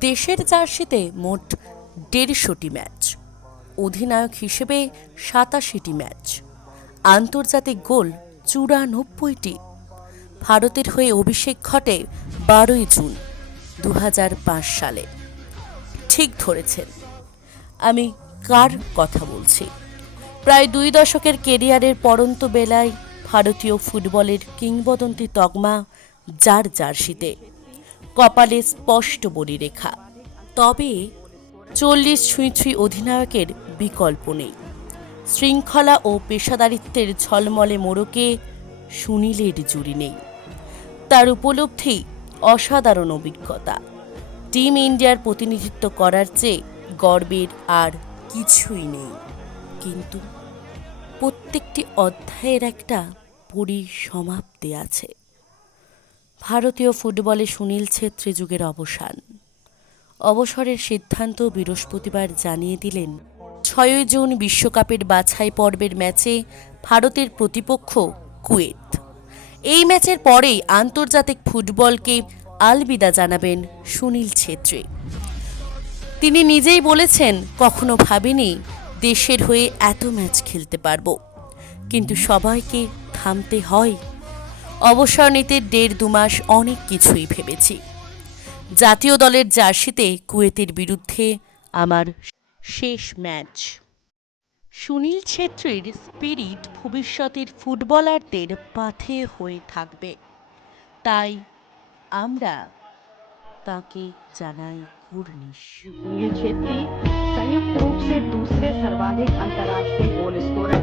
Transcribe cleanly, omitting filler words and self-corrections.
দেশের জার্সিতে মোট ১৫০টি ম্যাচ, অধিনায়ক হিসেবে ৮৭টি ম্যাচ, আন্তর্জাতিক গোল ৯৪টি। ভারতের হয়ে অভিষেক ঘটে ১২ই জুন ২০০৫ সালে। ঠিক ধরেছেন, আমি কার কথা বলছি? প্রায় ২ দশকের কেরিয়ারের পড়ন্ত বেলায় ভারতীয় ফুটবলের কিংবদন্তি তকমা, যার জার্সিতে কপালে স্পষ্ট বলিরেখা। তবে ৪০ ছুঁই ছুঁই অধিনায়কের বিকল্প নেই। শৃঙ্খলা ও পেশাদারিত্বের ঝলমলে মোড়কে সুনীলের জুড়ি নেই। তার উপলব্ধি অসাধারণ অভিজ্ঞতা। টিম ইন্ডিয়ার প্রতিনিধিত্ব করার চেয়ে গর্বের আর কিছুই নেই। কিন্তু প্রত্যেকটি অধ্যায়ের একটা পরিসমাপ্তি আছে। ভারতীয় ফুটবলে সুনীল ছেত্রী যুগের অবসান। অবসরের সিদ্ধান্ত বৃহস্পতিবার জানিয়ে দিলেন ৬ই জুন বিশ্বকাপের বাছাই পর্বের ম্যাচে ভারতের প্রতিপক্ষ কুয়েত। এই ম্যাচের পরেই আন্তর্জাতিক ফুটবলকে আলবিদা জানাবেন সুনীল ছেত্রী। তিনি নিজেই বলেছেন, কখনো ভাবিনি দেশের হয়ে এত ম্যাচ খেলতে পারবো, কিন্তু সবাইকে থামতে হয়। অবসর নিতে ১.৫-২ মাস অনেক কিছুই ভেবেছি। জাতীয় দলের জার্সিতে কুয়েতের বিরুদ্ধে আমার শেষ ম্যাচ। সুনীল ছেত্রীর স্পিরিট ভবিষ্যতের ফুটবলারদের পাথে হয়ে থাকবে, তাই আমরা তাকে জানাই কুর্নিশ। सुनील छेत्री संयुक्त रूप से दूसरे सर्वाधिक अंतर्राष्ट्रीय गोल स्कोरर